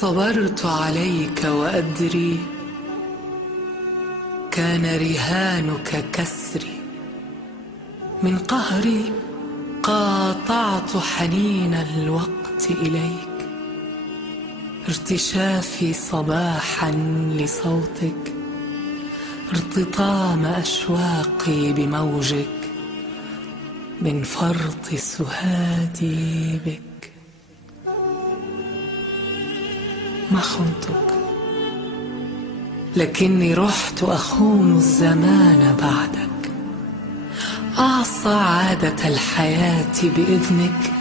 صبرت عليك وأدري كان رهانك كسري. من قهري قاطعت حنين الوقت إليك، ارتشافي صباحا لصوتك، ارتطام أشواقي بموجك، من فرط سهادي بك. ما خنتك، لكني رحت أخون الزمان بعدك، أعصى عادة الحياة بإذنك،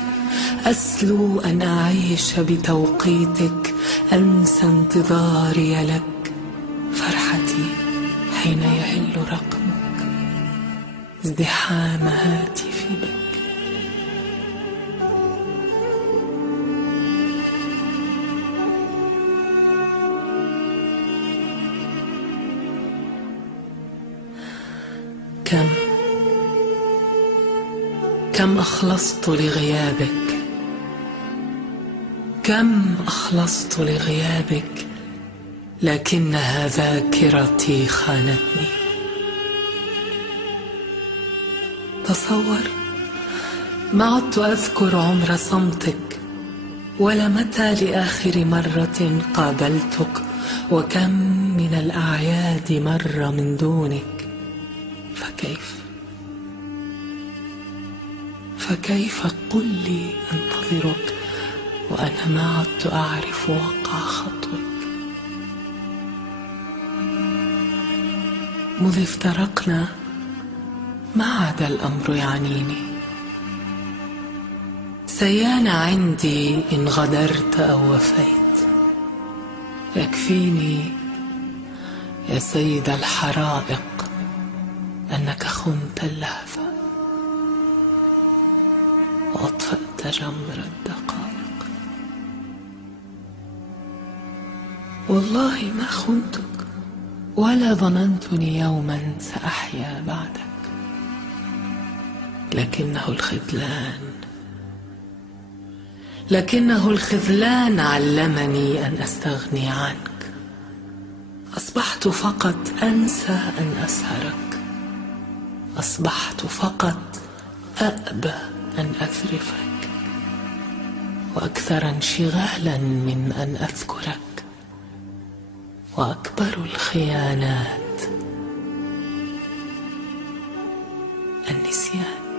أسلو أن أعيش بتوقيتك، أنسى انتظاري لك، فرحتي حين يهل رقمك، ازدحام هاتفي بك. كم أخلصت لغيابك، كم أخلصت لغيابك، لكنها ذاكرتي خانتني. تصور، ما عدت أذكر عمر صمتك، ولا متى لآخر مرة قابلتك، وكم من الأعياد مر من دونك. فكيف قل لي أنتظرك وأنا ما عدت أعرف وقع خطوك؟ مذ افترقنا ما عاد الأمر يعنيني، سيان عندي إن غدرت أو وفيت، يكفيني يا سيد الحرائق أنك خنت اللهفة وأطفأت جمر الدقائق. والله ما خنتك، ولا ظننتني يوما سأحيا بعدك، لكنه الخذلان علمني أن أستغني عنك. أصبحت فقط أنسى أن أسهرك، أصبحت فقط أأبى أن أذرفك، وأكثر انشغالا من أن أذكرك، وأكبر الخيانات النسيان.